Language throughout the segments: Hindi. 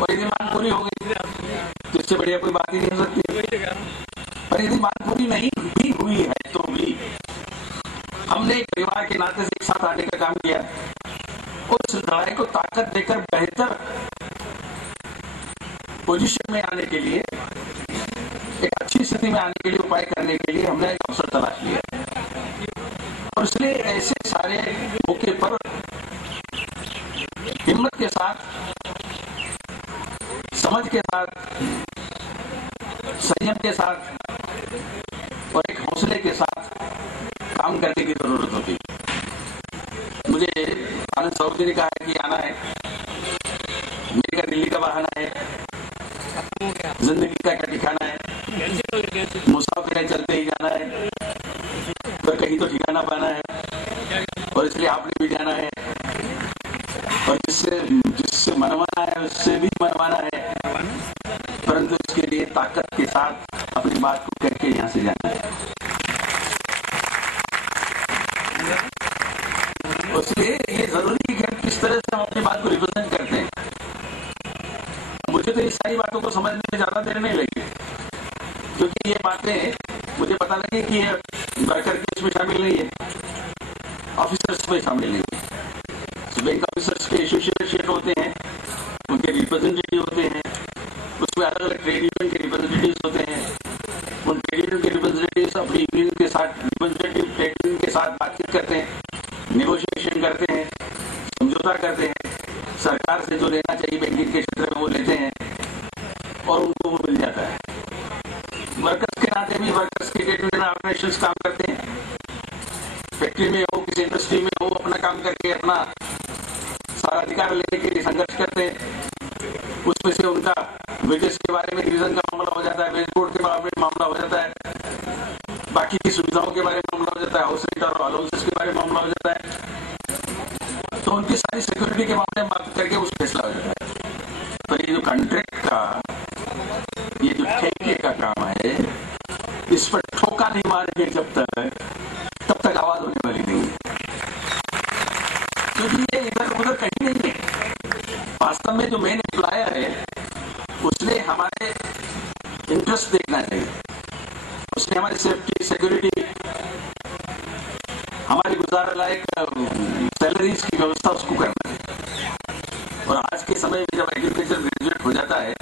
और यदि मांग पूरी हो गई तो इससे बढ़िया कोई बात ही नहीं हो सकती। पर यदि मांग पूरी नहीं भी हुई है तो भी हमने एक परिवार के नाते से एक साथ आने का काम किया, उस लड़ाई को ताकत देकर बेहतर पोजीशन में आने के लिए, एक अच्छी स्थिति में आने के लिए, उपाय करने के लिए हमने एक अवसर तलाश लिया। और इसलिए ऐसे सारे मौके पर हिम्मत के साथ, समझ के साथ, संयम के साथ और एक हौसले के साथ काम करने की जरूरत होती है। मुझे आनंद साहब ने कहा है कि आना है, मेरे का दिल्ली का बहाना है, जिंदगी का ठिकाना है, मुसाफिर चलते ही जाना है, पर कहीं तो ठिकाना पाना है और इसलिए आपने भी जाना है और जिससे मनवाना है उससे भी मनवाना है, परंतु इसके लिए ताकत के साथ अपनी बात को करके यहाँ से जाना है। इसलिए ये जरूरी है कि हम किस तरह से हम अपनी बात को रिप्रेजेंट करते हैं। मुझे तो ये सारी बातों को समझने में ज्यादा देर नहीं लगी, क्योंकि ये बातें मुझे पता लगी कि ये वर्कर की इसमें शामिल नहीं है, ऑफिसर्स में शामिल नहीं है। बैंक ऑफिसर्स के एसोसिएट होते हैं, उनके रिप्रेजेंटेटिव होते हैं, उसमें अलग अलग ट्रेड यूनियन के रिप्रेजेंटेटिव होते हैं, उन ट्रेड यूनियन के रिप्रेजेंटेटिव अपनी यूनियन के साथ, रिप्रेजेंटेटिव ट्रेड यूनियन के साथ बातचीत करते हैं, नेगोशिएशन करते हैं, समझौता करते हैं, सरकार से जो लेना चाहिए बैंकिंग के क्षेत्र में वो लेते हैं और उनको वो मिल जाता है। वर्कर्स के नाते भी वर्कर्स के ट्रेड यूनियन ऑर्गेनाइजेशंस काम करते हैं, फैक्ट्री में हो, किसी इंडस्ट्री में हो, अपना काम करके अपना सारा अधिकार लेने के लिए संघर्ष करते हैं। उसमें से उनका वेजेस के बारे में रिवीजन का मामला हो जाता है, वेज बोर्ड के बारे में मामला हो जाता है, बाकी की सुविधाओं के बारे में मामला हो जाता है, हाउस रेंट और अलाउंसेस के बारे में मामला हो जाता है, तो उनकी सारी सिक्योरिटी के मामले में बात करके उस फैसला हो जाता है। तो ये जो कॉन्ट्रैक्ट का, ये जो ठेके का काम है, इस पर ठोका नहीं मारेंगे जब तक आवाज होने वाली नहीं है, क्योंकि ये इधर उधर कहीं नहीं है। वास्तव में जो मेन एम्प्लॉयर है उसने हमारे इंटरेस्ट देखना चाहिए, उसने हमारी सेफ्टी, सिक्योरिटी, हमारी गुजारा लायक सैलरीज की व्यवस्था उसको करना है। और आज के समय में जब एग्रीकल्चर ग्रेजुएट हो जाता है,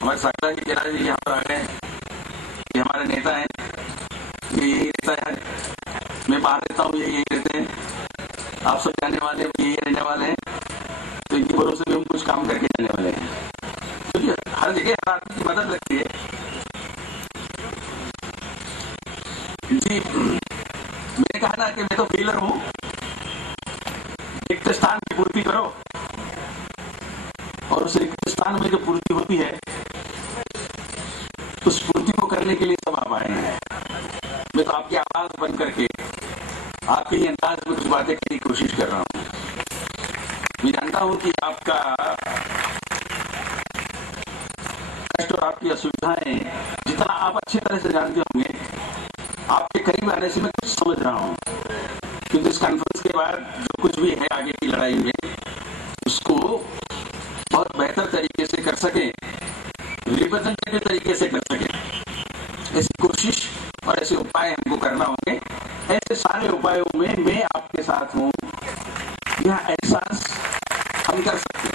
हमारे साकला जी केरा जी यहाँ पर आ गए, ये हमारे नेता हैं, ये यही रहता है, मैं बाहर रहता हूँ, ये यही रहते हैं, आप सब जाने वाले यही रहने वाले हैं, तो इनके भरोसे भी हम कुछ काम करके जाने वाले हैं, क्योंकि हर जगह हर आदमी की मदद लगती है। जी, मैंने कहा ना कि मैं तो फीलर हूं, रिक्त स्थान की पूर्ति करो, और उस रिक्त स्थान में जो पूर्ति होती है उस पूर्ति को करने के लिए सब आप आए हैं। मैं तो आपकी आवाज बन करके आपके ही अंदाज में कुछ बातें करने की कोशिश कर रहा हूं। मैं जानता हूं कि आपका कष्ट और आपकी असुविधाएं जितना आप अच्छी तरह से जानते होंगे, आपके करीब आने से मैं कुछ समझ रहा हूं, क्योंकि इस कॉन्फ्रेंस के बाद जो कुछ भी है आगे की लड़ाई में, उसको बहुत बेहतर तरीके से कर सके, रिप्रेजेंटेटिव तरीके से कर सके, ऐसी कोशिश और ऐसे उपाय हमको करना होंगे। ऐसे सारे उपायों में मैं आपके साथ हूं, यह एहसास हम कर सकते हैं।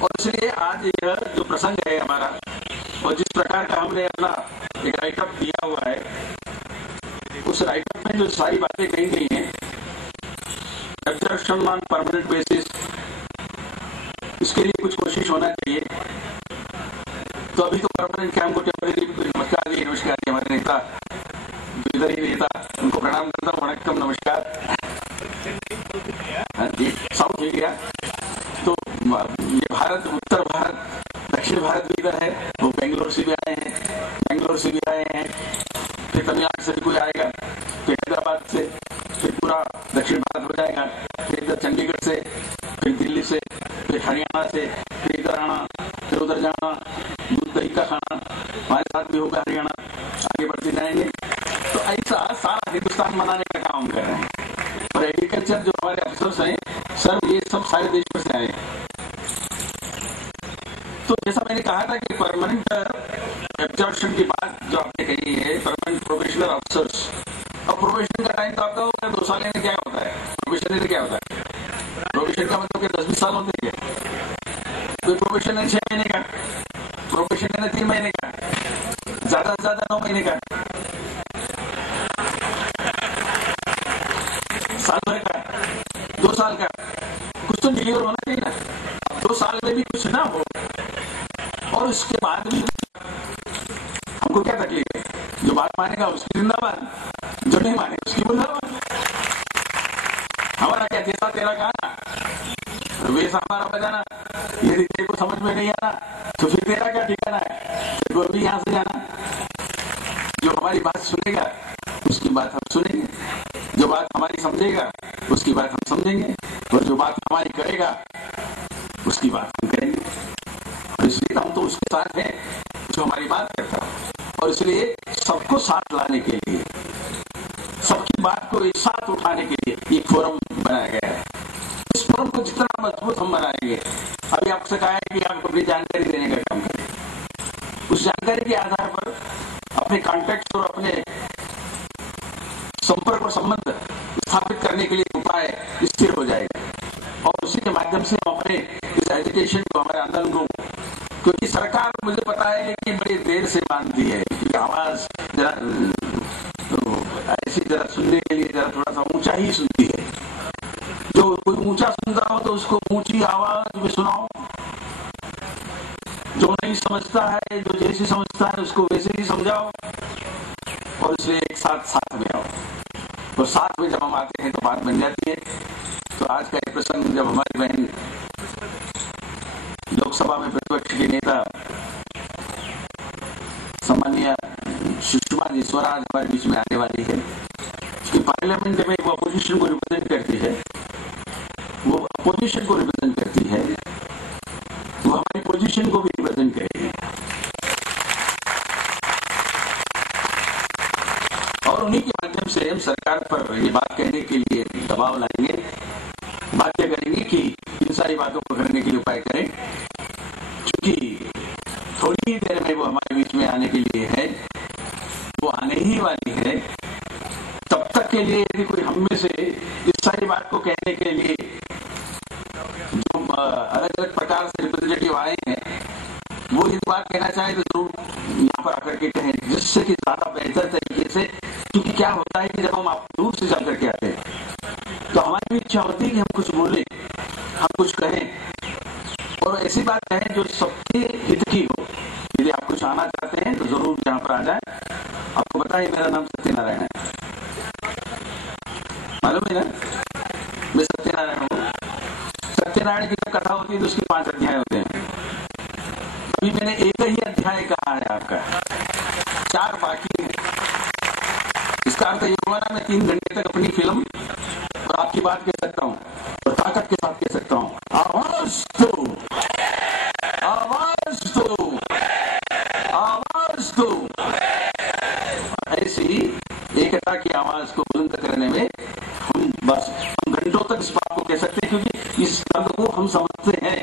और इसलिए आज यह जो प्रसंग है हमारा, और जिस प्रकार का हमने अपना एक राइटअप दिया हुआ है, उस राइटअप में जो सारी बातें कही गई हैं, एब्जर्वेशन ऑन परमानेंट बेसिस, इसके लिए कुछ कोशिश होना चाहिए। तो अभी तो परमानेंट क्या, हमको टेम्परेरी नमस्कार जी, नमस्कार जी, हमारे नेता जो इधर ही नेता, उनको प्रणाम करता हूँ, वणक्कम, नमस्कार। हाँ जी, साउथ इंडिया, तो ये भारत, उत्तर भारत, दक्षिण भारत भी इधर है, वो बेंगलोर से भी आए हैं, बेंगलोर से भी आए हैं, फिर तमिलनाडु से भी कोई आएगा, फिर हैदराबाद से, फिर पूरा दक्षिण भारत हो जाएगा, फिर इधर चंडीगढ़ से, फिर दिल्ली से, फिर हरियाणा से, फिर इधर आना, फिर उधर जाना, दूध दही का खाना हमारे साथ भी होगा, हरियाणा आगे बढ़ते जाएंगे। तो ऐसा सारा हिंदुस्तान मनाने का काम कर रहे हैं। और एग्रीकल्चर जो हमारे अफसर्स हैं, सर ये सब सारे देश में से आए। तो जैसा मैंने कहा था कि परमानेंट एब्जॉर्प्शन की बात जो आपने कही है, परमानेंट प्रोबेशनर ऑफिसर्स, अब प्रोबेशन का टाइम तो आपका होगा 2 साल, में क्या होता है प्रोबेशन में, क्या होता है प्रोबेशन का मतलब 10-20 साल होते हैं। कोई प्रोबेशन है 6 महीने का, प्रोबेशन है 3 महीने का, ज्यादा से ज्यादा 9 महीने का, साल भर का, 2 साल का, कुछ तो डिलीवर होना चाहिए ना। 2 साल में भी कुछ ना हो और उसके बाद भी हमको क्या तकलीफ है? जो बात मानेगा उसकी जिंदाबाद, जो नहीं माने उसकी मुर्दाबाद। हमारा क्या जैसा तेरा गाना वैसा हमारा बजाना। यदि तेरे को समझ में नहीं आना तो फिर तेरा क्या ठिकाना है, तेरे को भी यहां से जाना। जो हमारी बात सुनेगा उसकी बात हम सुनेंगे, जो बात हमारी समझेगा उसकी बात हम समझेंगे, और जो बात हमारी करेगा उसकी बात हम करेंगे। और इसलिए हम तो उसके साथ हैं जो हमारी बात करता है। और इसलिए सबको साथ लाने के लिए, सबकी बात को एक साथ उठाने के लिए एक फोरम बनाया गया है। इस फोरम को जितना मजबूत हम बनाएंगे, अभी आपसे कहा है कि आप अपनी जानकारी देने का काम करें, उस जानकारी के आधार पर अपने कॉन्टेक्ट और अपने संपर्क और संबंध स्थापित करने के लिए उपाय स्थिर हो जाएगा। और उसी के माध्यम से हम अपने इस एजुकेशन को, हमारे आंदोलन को, क्योंकि सरकार मुझे पता है लेकिन बड़ी देर से मानती है कि आवाज जरा ऐसी जरा सुनने के लिए जरा थोड़ा सा ऊंचा ही सुनती है। जो कोई ऊंचा सुनता हो तो उसको ऊंची आवाज में सुनाओ, जो नहीं समझता है, जो जैसे समझता है उसको वैसे ही समझाओ, और इसलिए एक साथ में आओ। और साथ में जब हम आते हैं तो बात बन जाती है। तो आज का एक प्रसंग, जब हमारी बहन लोकसभा में प्रतिपक्ष के नेता सम्माननीय सुषमा जी स्वराज हमारे बीच में आने वाली है, कि पार्लियामेंट में वो अपोजिशन को रिप्रेजेंट करती है, वो अपोजिशन को रिप्रेजेंट करती है, वो हमारी पोजीशन को भी रिप्रेजेंट करेगी। और उन्हीं के माध्यम से हम सरकार पर ये बात कहने के लिए दबाव लाएंगे, बाध्य करेंगे कि इन सारी बातों को करने के लिए उपाय करें। क्योंकि थोड़ी ही देर में वो हमारे बीच में आने के लिए है, वो आने ही वाली है। तब तक के लिए यदि कोई हम में से इस सारी बात को कहने के लिए जो अलग अलग प्रकार से रिप्रेजेंटेटिव आए हैं, वो इस बात कहना चाहे तो जरूर यहाँ पर आकर के कहें, जिससे कि ज्यादा बेहतर तरीके से। क्योंकि क्या होता है कि जब हम आप दूर से जाकर के आते हैं तो हमारी भी इच्छा होती है कि हम कुछ बोले, हम कुछ कहें, और ऐसी बात कहें जो सबके हित की हो। यदि आप कुछ आना चाहते हैं तो जरूर यहाँ पर आ जाए। आपको पता है मेरा नाम सत्यनारायण है, मालूम है ना, मैं सत्यनारायण हूँ। सत्यनारायण की जब कथा होती है तो उसके 5 अध्याय होते हैं। अभी मैंने एक ही अध्याय कहा है, आपका 4 बाकी है। इसका अर्थ ये हुआ ना, मैं 3 घंटे तक अपनी फिल्म और आपकी बात कह सकता हूँ, और ताकत के साथ कह सकता हूँ, आवाज दो, आवाज दो, आवाज दो। ऐसी एकता की आवाज को बुलंद करने में हम घंटों तक इस बात को कह सकते हैं, क्योंकि इस दर्द को हम समझते हैं,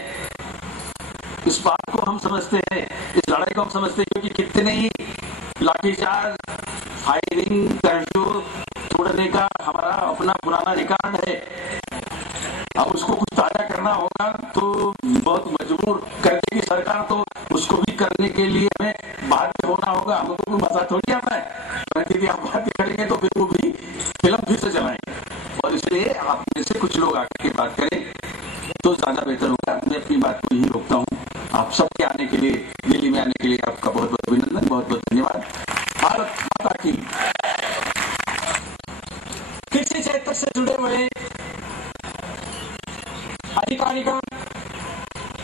इस बात को हम समझते हैं, इस लड़ाई को हम समझते हैं। क्योंकि कितने ही लाठीचार्ज, फायरिंग, कर्फ्यू तोड़ने का हमारा अपना पुराना रिकॉर्ड है। अब उसको कुछ ताजा करना होगा तो बहुत मजबूर कर देगी सरकार, तो उसको भी करने के लिए हमें बाध्य होना होगा। हमको भी मजा थोड़ी आता है, यदि आप बात करेंगे तो फिर वो भी फिल्म फिर से चलाएंगे। और इसलिए आप में से कुछ लोग आकर के बात करें तो ज्यादा बेहतर होगा। मैं अपनी बात को यही रोकता हूँ। आप सबके आने के लिए, दिल्ली में आने के लिए आपका बहुत बहुत अभिनंदन, बहुत बहुत धन्यवाद। भारत माता की। कृषि क्षेत्र से जुड़े हुए अधिकारियों